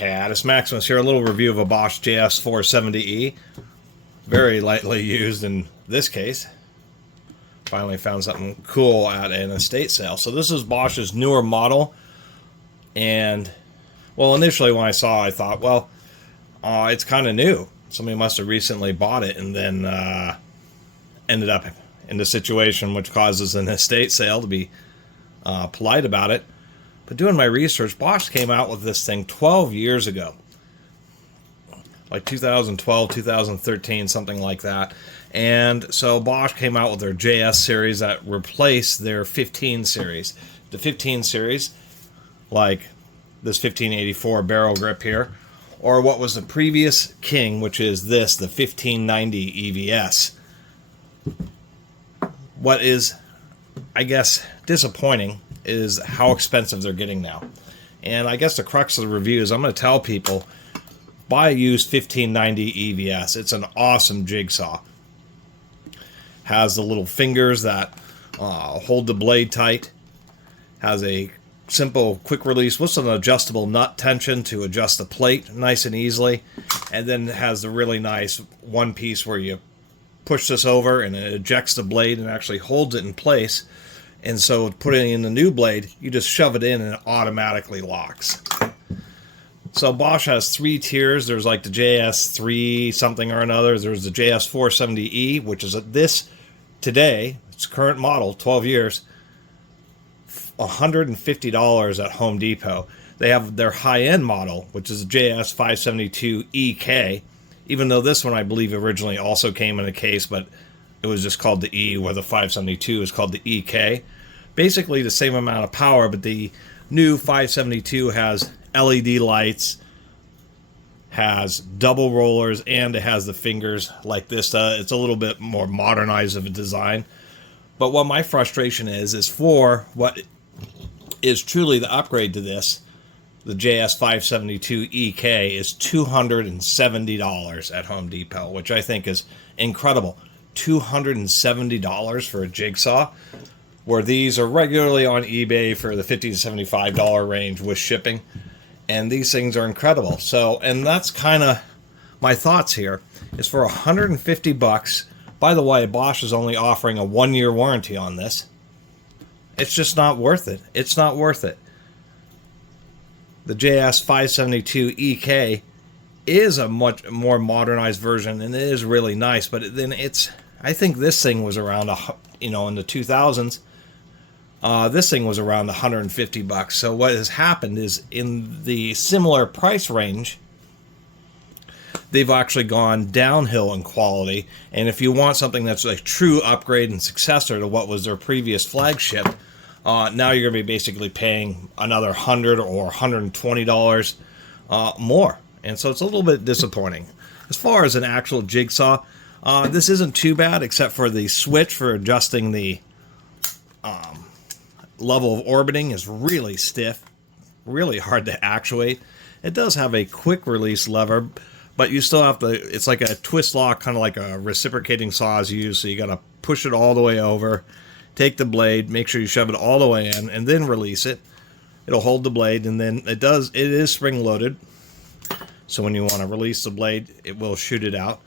Catus, Maximus here, a little review of a Bosch JS470E. Very lightly used in this case. Finally found something cool at an estate sale. So this is Bosch's newer model. And, well, initially when I saw it, I thought, well, it's kind of new. Somebody must have recently bought it and then ended up in the situation which causes an estate sale, to be polite about it. But doing my research, Bosch came out with this thing 12 years ago. Like 2012, 2013, something like that. And so Bosch came out with their JS series that replaced their 15 series. The 15 series, like this 1584 barrel grip here, or what was the previous king, which is this, the 1590 EVS. What is, I guess, disappointing is how expensive they're getting now. And I guess the crux of the review is I'm going to tell people, buy a used 1590 EVS. It's an awesome jigsaw. Has the little fingers that hold the blade tight. Has a simple quick release with an adjustable nut tension to adjust the plate nice and easily. And then has the really nice one piece where you push this over and it ejects the blade and actually holds it in place. And so putting in the new blade, you just shove it in and it automatically locks. So Bosch has three tiers. There's like the JS3 something or another. There's the JS470E, which is this today, it's current model, 12 years, $150 at Home Depot. They have their high-end model, which is the JS572EK, even though this one I believe originally also came in a case, but it was just called the E, where the 572 is called the EK. Basically the same amount of power, but the new 572 has LED lights, has double rollers, and it has the fingers like this. It's a little bit more modernized of a design. But what my frustration is for what is truly the upgrade to this, the JS572EK is $270 at Home Depot, which I think is incredible. $270 for a jigsaw, where these are regularly on eBay for the $50 to $75 range with shipping. And these things are incredible. So, and that's kind of my thoughts here, is for $150. By the way, Bosch is only offering a 1-year warranty on this. It's just not worth it. It's not worth it. The JS572EK is a much more modernized version, and it is really nice, but then I think this thing was around in the 2000s. This thing was around $150. So what has happened is, in the similar price range, they've actually gone downhill in quality. And if you want something that's a true upgrade and successor to what was their previous flagship, now you're going to be basically paying another $100 or $120 more. And so it's a little bit disappointing. As far as an actual jigsaw, this isn't too bad, except for the switch for adjusting the level of orbiting is really stiff, really hard to actuate. It does have a quick release lever, but you still have to, it's like a twist lock, kind of like a reciprocating saw is used, so you got to push it all the way over, take the blade, make sure you shove it all the way in, and then release it. It'll hold the blade, and then it is spring loaded, so when you want to release the blade, it will shoot it out.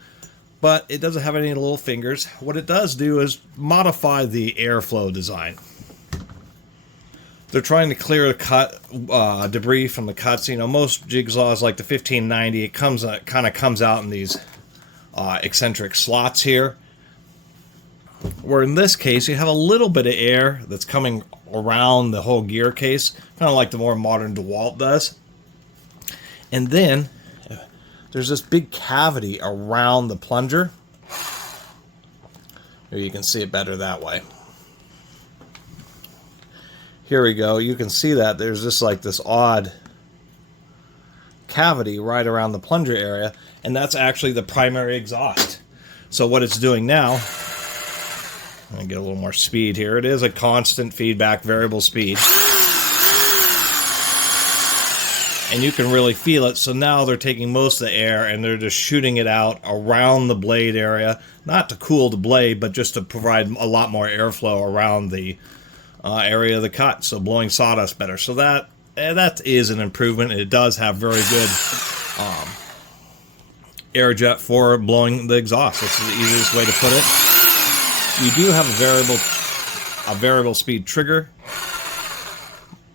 But it doesn't have any little fingers. What it does do is modify the airflow design. They're trying to clear the debris from the cuts. Most jigsaws like the 1590, it kind of comes out in these eccentric slots here. Where in this case, you have a little bit of air that's coming around the whole gear case, kind of like the more modern DeWalt does. And then there's this big cavity around the plunger. Maybe you can see it better that way. Here we go. You can see that there's just like this odd cavity right around the plunger area, and that's actually the primary exhaust. So what it's doing now, I'm going to get a little more speed here. It is a constant feedback variable speed. And you can really feel it. So now they're taking most of the air and they're just shooting it out around the blade area, not to cool the blade, but just to provide a lot more airflow around the area of the cut, so blowing sawdust better. So that that is an improvement. It does have very good air jet for blowing the exhaust. That's the easiest way to put it. You do have a variable speed trigger,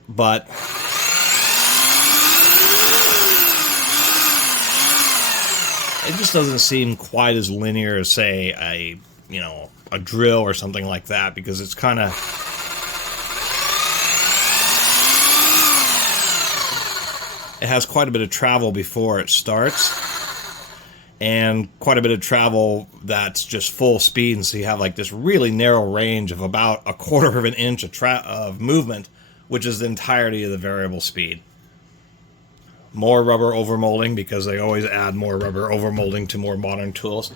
but it just doesn't seem quite as linear as, say, a drill or something like that, because it's kind of, it has quite a bit of travel before it starts, and quite a bit of travel that's just full speed, and so you have like this really narrow range of about 1/4 of an inch of movement, which is the entirety of the variable speed. More rubber overmolding, because they always add more rubber overmolding to more modern tools.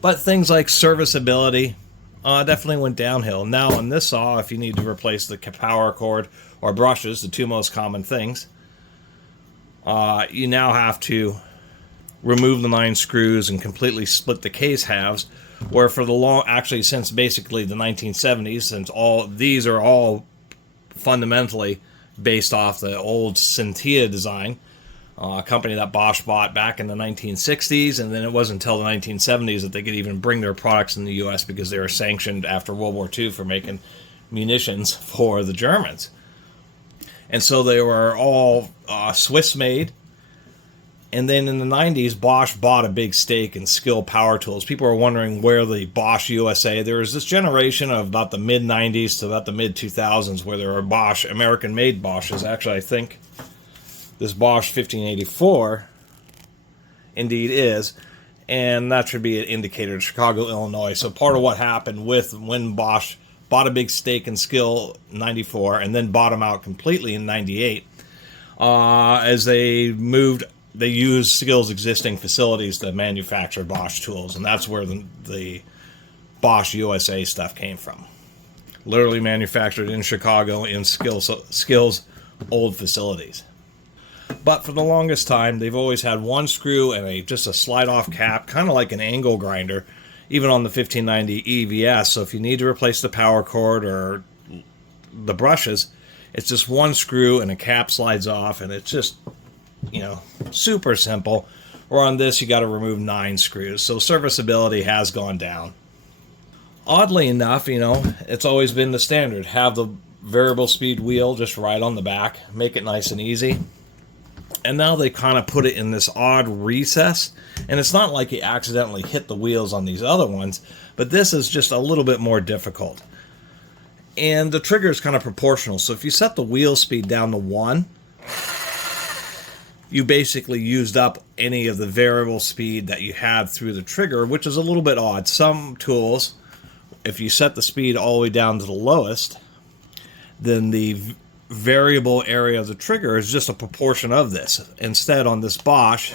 But things like serviceability definitely went downhill. Now on this saw, if you need to replace the power cord or brushes, the two most common things, you now have to remove the 9 screws and completely split the case halves, where for the actually since basically the 1970s, since these are all fundamentally based off the old Cintia design, a company that Bosch bought back in the 1960s, and then it wasn't until the 1970s that they could even bring their products in the US, because they were sanctioned after World War II for making munitions for the Germans. And so they were all Swiss made. And then in the 90s, Bosch bought a big stake in Skill Power Tools. People are wondering where the Bosch USA. There was this generation of about the mid-90s to about the mid-2000s where there were Bosch, American-made Bosches. Actually, I think this Bosch 1584 indeed is. And that should be an indicator in Chicago, Illinois. So part of what happened when Bosch bought a big stake in Skill 94 and then bought them out completely in 98, as they used Skill's existing facilities to manufacture Bosch tools, and that's where the Bosch USA stuff came from. Literally manufactured in Chicago in Skill's old facilities. But for the longest time, they've always had one screw and just a slide-off cap, kind of like an angle grinder, even on the 1590 EVS. So if you need to replace the power cord or the brushes, it's just one screw and a cap slides off, and it's just, super simple. Or on this, you got to remove 9 screws. So serviceability has gone down. Oddly enough, it's always been the standard. Have the variable speed wheel just right on the back. Make it nice and easy. And now they kind of put it in this odd recess. And it's not like you accidentally hit the wheels on these other ones, but this is just a little bit more difficult. And the trigger is kind of proportional. So if you set the wheel speed down to 1, you basically used up any of the variable speed that you had through the trigger, which is a little bit odd. Some tools, if you set the speed all the way down to the lowest, then the variable area of the trigger is just a proportion of this. Instead, on this Bosch,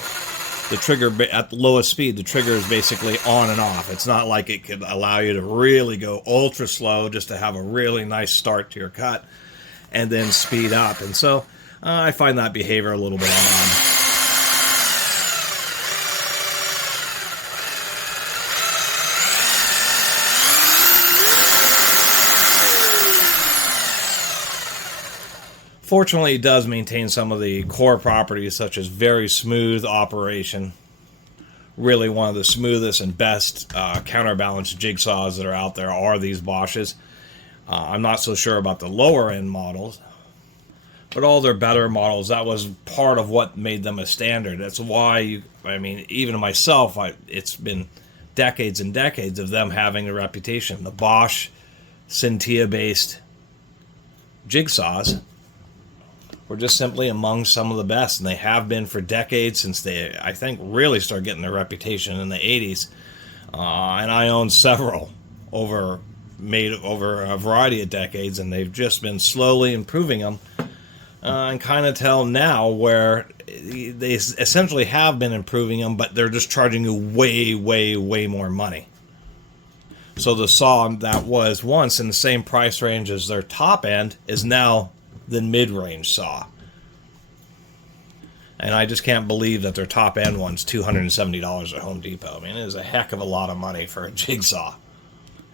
the trigger at the lowest speed, the trigger is basically on and off. It's not like it could allow you to really go ultra slow just to have a really nice start to your cut and then speed up. And so I find that behavior a little bit odd. Fortunately, it does maintain some of the core properties, such as very smooth operation. Really one of the smoothest and best counterbalance jigsaws that are out there are these Bosches. I'm not so sure about the lower end models, but all their better models, that was part of what made them a standard. That's why, even myself, it's been decades and decades of them having a reputation. The Bosch Cintia-based jigsaws were just simply among some of the best, and they have been for decades, since they, I think, really started getting their reputation in the 80s. And I own several made over a variety of decades, and they've just been slowly improving them, and kind of till now where they essentially have been improving them, but they're just charging you way, way, way more money. So the saw that was once in the same price range as their top end is now the mid-range saw. And I just can't believe that their top end one's $270 at Home Depot. It is a heck of a lot of money for a jigsaw.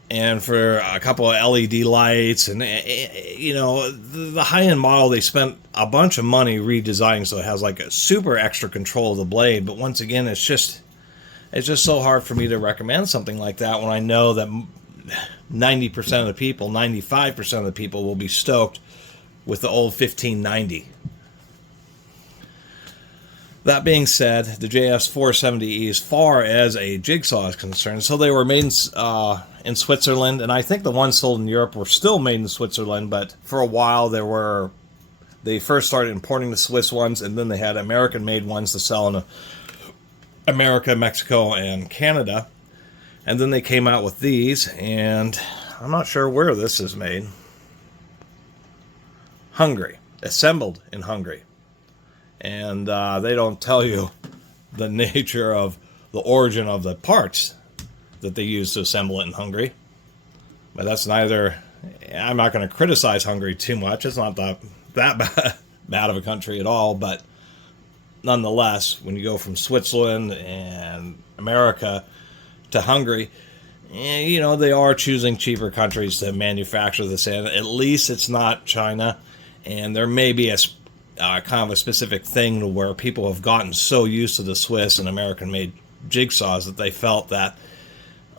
and for a couple of LED lights, and you know, the high-end model, they spent a bunch of money redesigning so it has like a super extra control of the blade. But once again, it's just so hard for me to recommend something like that when I know that 90% of the people, 95% of the people will be stoked with the old 1590. That being said, the JS470E, as far as a jigsaw is concerned, so they were made in Switzerland, and I think the ones sold in Europe were still made in Switzerland, but for a while they first started importing the Swiss ones, and then they had American-made ones to sell in America, Mexico, and Canada. And then they came out with these, and I'm not sure where this is made. Hungary. Assembled in Hungary. And they don't tell you the nature of the origin of the parts that they use to assemble it in Hungary. But that's neither... I'm not going to criticize Hungary too much. It's not that bad of a country at all, but nonetheless, when you go from Switzerland and America to Hungary, you know, they are choosing cheaper countries to manufacture this in. At least it's not China, and there may be a kind of a specific thing to where people have gotten so used to the Swiss and American-made jigsaws that they felt that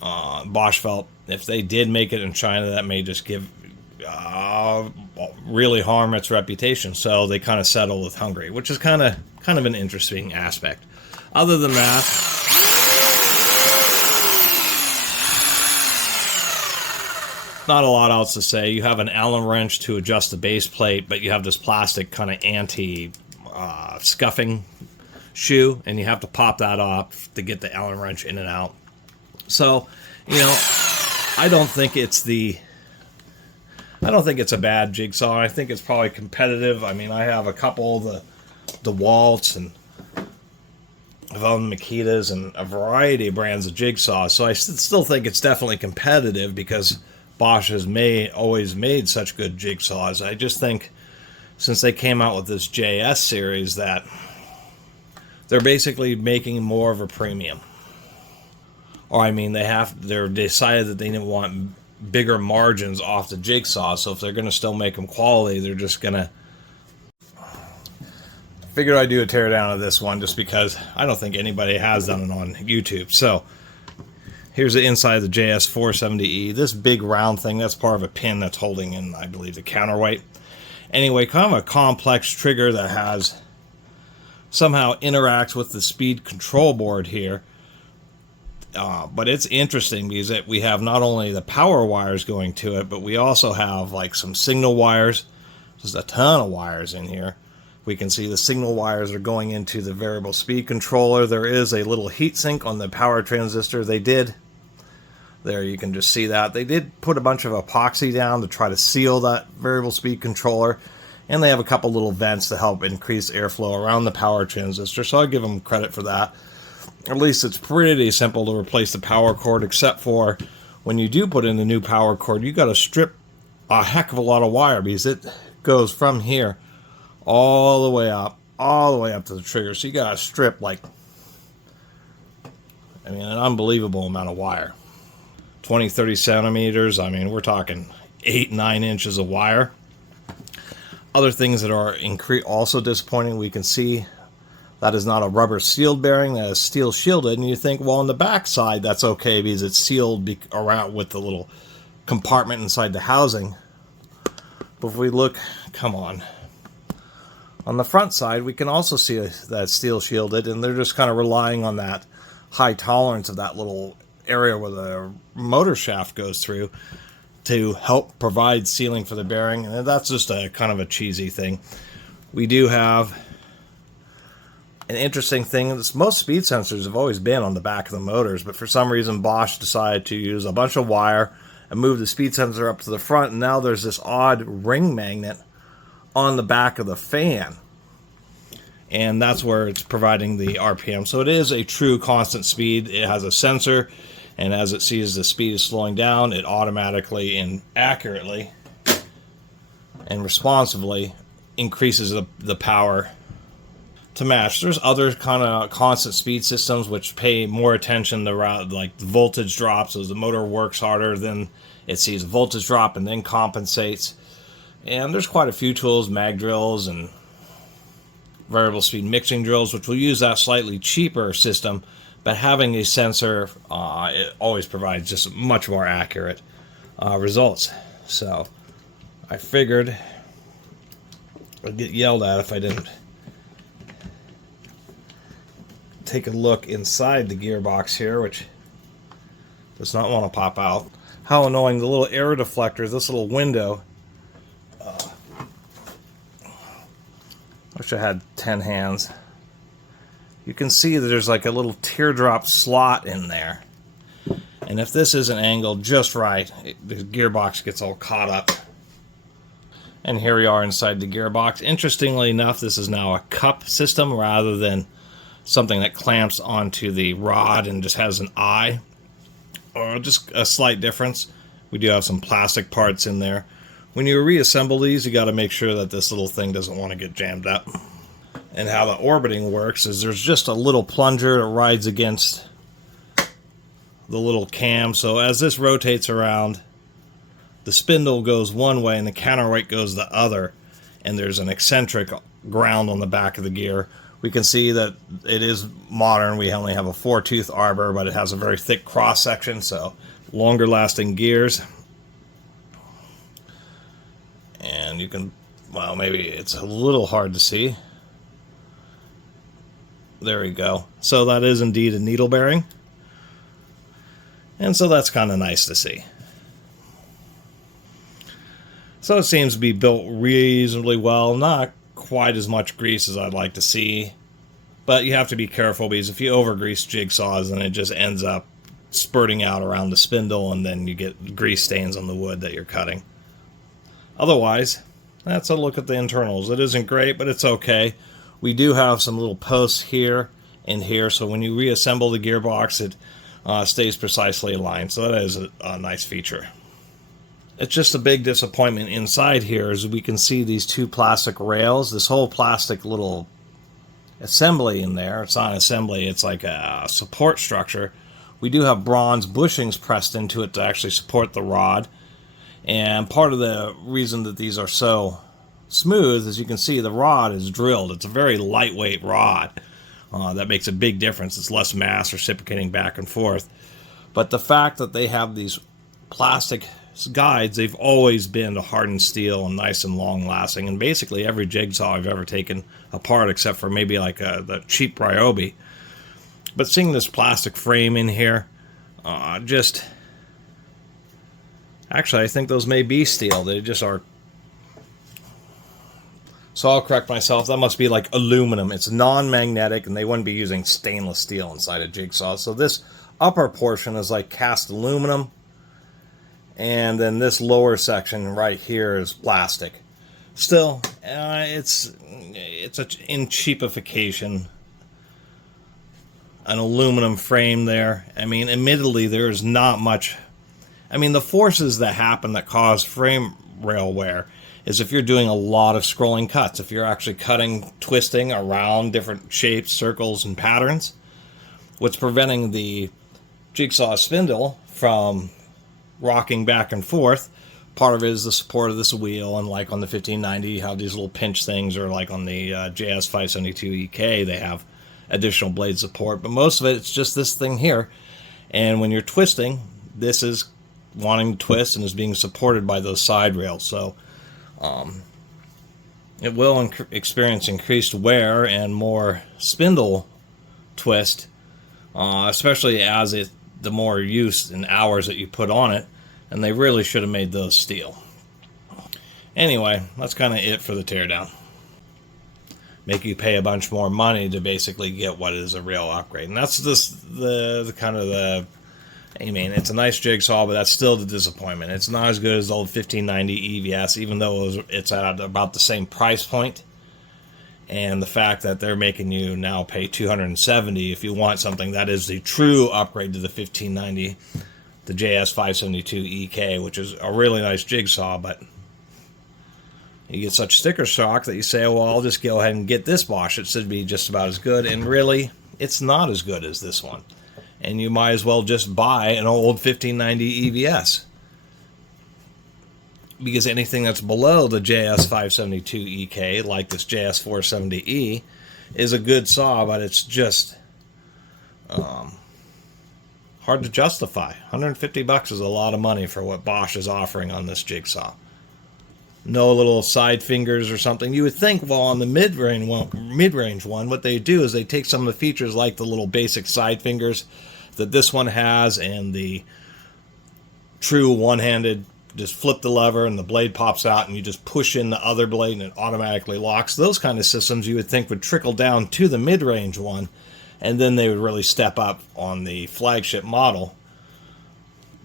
Bosch felt if they did make it in China, that may just give really harm its reputation. So they kind of settled with Hungary, which is kind of an interesting aspect. Other than that, not a lot else to say. You have an Allen wrench to adjust the base plate, but you have this plastic kind of anti-scuffing shoe, and you have to pop that off to get the Allen wrench in and out. So, you know, I don't think it's a bad jigsaw. I think it's probably competitive. I mean, I have a couple of the Waltz, and I've owned Makitas and a variety of brands of jigsaws. So I still think it's definitely competitive because Bosch has always made such good jigsaws. I just think since they came out with this JS series that they're basically making more of a premium. Or I mean, they're decided that they didn't want bigger margins off the jigsaw. So if they're going to still make them quality, they're just going to... Figured I'd do a teardown of this one just because I don't think anybody has done it on YouTube. So here's the inside of the JS470E. This big round thing, that's part of a pin that's holding in, I believe, the counterweight. Anyway, kind of a complex trigger that has somehow interacts with the speed control board here. But it's interesting because we have not only the power wires going to it, but we also have like some signal wires. There's a ton of wires in here. We can see the signal wires are going into the variable speed controller. There is a little heatsink on the power transistor. There you can just see that. They did put a bunch of epoxy down to try to seal that variable speed controller. And they have a couple little vents to help increase airflow around the power transistor. So I'll give them credit for that. At least it's pretty simple to replace the power cord, except for when you do put in the new power cord, you got to strip a heck of a lot of wire because it goes from here all the way up to the trigger. So you got to strip like, I mean, an unbelievable amount of wire. 20, 30 centimeters. I mean, we're talking 8, 9 inches of wire. Other things that are also disappointing, we can see that is not a rubber sealed bearing, that is steel shielded. And you think, well, on the back side, that's okay because it's sealed around with the little compartment inside the housing. But if we look, come on the front side, we can also see that steel shielded, and they're just kind of relying on that high tolerance of that little area where the motor shaft goes through to help provide sealing for the bearing. And that's just a kind of a cheesy thing. We do have an interesting thing. Most speed sensors have always been on the back of the motors, but for some reason Bosch decided to use a bunch of wire and move the speed sensor up to the front, and now there's this odd ring magnet on the back of the fan, and that's where it's providing the RPM. So it is a true constant speed. It has a sensor, and as it sees the speed is slowing down, it automatically and accurately and responsively increases the power to match. There's other kind of constant speed systems which pay more attention to like the voltage drops, as the motor works harder, then it sees a voltage drop and then compensates. And there's quite a few tools, mag drills and variable speed mixing drills, which will use that slightly cheaper system, but having a sensor, it always provides just much more accurate results. So I figured I'd get yelled at if I didn't take a look inside the gearbox here, which does not want to pop out. How annoying, the little air deflector, this little window. Wish I had 10 hands. You can see that there's like a little teardrop slot in there. And if this isn't angled just right, the gearbox gets all caught up. And here we are inside the gearbox. Interestingly enough, this is now a cup system rather than something that clamps onto the rod and just has an eye. Or just a slight difference. We do have some plastic parts in there. When you reassemble these, you got to make sure that this little thing doesn't want to get jammed up. And how the orbiting works is there's just a little plunger that rides against the little cam. So as this rotates around, the spindle goes one way and the counterweight goes the other. And there's an eccentric ground on the back of the gear. We can see that it is modern. We only have a 4-tooth arbor, but it has a very thick cross section, so longer lasting gears. And you can, well, maybe it's a little hard to see. There we go. So that is indeed a needle bearing. And so that's kind of nice to see. So it seems to be built reasonably well. Not quite as much grease as I'd like to see. But you have to be careful, because if you over-grease jigsaws, then it just ends up spurting out around the spindle, and then you get grease stains on the wood that you're cutting. Otherwise, that's a look at the internals. It isn't great, but it's okay. We do have some little posts here and here, so when you reassemble the gearbox, it stays precisely aligned. So that is a nice feature. It's just a big disappointment inside here, as we can see these two plastic rails. This whole plastic little assembly in there. It's not an assembly, it's like a support structure. We do have bronze bushings pressed into it to actually support the rod. And part of the reason that these are so smooth, as you can see, the rod is drilled. It's a very lightweight rod. That makes a big difference. It's less mass reciprocating back and forth. But the fact that they have these plastic guides, they've always been to hardened steel and nice and long lasting. And basically every jigsaw I've ever taken apart, except for maybe like the cheap Ryobi. But seeing this plastic frame in here, actually, I think those may be steel. They just are. So I'll correct myself. That must be like aluminum. It's non-magnetic, and they wouldn't be using stainless steel inside a jigsaw. So this upper portion is like cast aluminum, and then this lower section right here is plastic. Still, it's in cheapification. An aluminum frame there. I mean, admittedly, there's not much. I mean, the forces that happen that cause frame rail wear is if you're doing a lot of scrolling cuts. If you're actually cutting, twisting around different shapes, circles, and patterns, what's preventing the jigsaw spindle from rocking back and forth. Part of it is the support of this wheel, and like on the 1590, you have these little pinch things, or like on the JS470E, they have additional blade support. But most of it, it's just this thing here. And when you're twisting, this is wanting to twist and is being supported by those side rails. So it will experience increased wear and more spindle twist, especially as the more use and hours that you put on it. And they really should have made those steel. Anyway, that's kind of it for the teardown. Make you pay a bunch more money to basically get what is a real upgrade. And that's just the kind of the, I mean, it's a nice jigsaw, but that's still the disappointment. It's not as good as the old 1590 EVS, even though it's at about the same price point. And the fact that they're making you now pay $270 if you want something that is the true upgrade to the 1590, the JS470E, which is a really nice jigsaw, but You get such sticker shock that you say, well, I'll just go ahead and get this Bosch. It should be just about as good. And really, it's not as good as this one. And you might as well just buy an old 1590 EVS. Because anything that's below the JS470E EK, like this JS470E, is a good saw, but it's just hard to justify. $150 is a lot of money for what Bosch is offering on this jigsaw. No little side fingers or something. You would think, well, on the mid-range one, what they do is they take some of the features like the little basic side fingers that this one has, and the true one-handed, just flip the lever and the blade pops out and you just push in the other blade and it automatically locks. Those kind of systems you would think would trickle down to the mid-range one, and then they would really step up on the flagship model.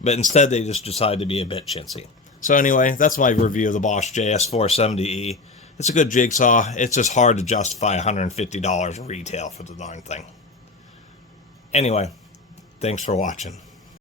But instead they just decide to be a bit chintzy. So anyway, that's my review of the Bosch JS470E. It's a good jigsaw. It's just hard to justify $150 retail for the darn thing. Anyway, thanks for watching.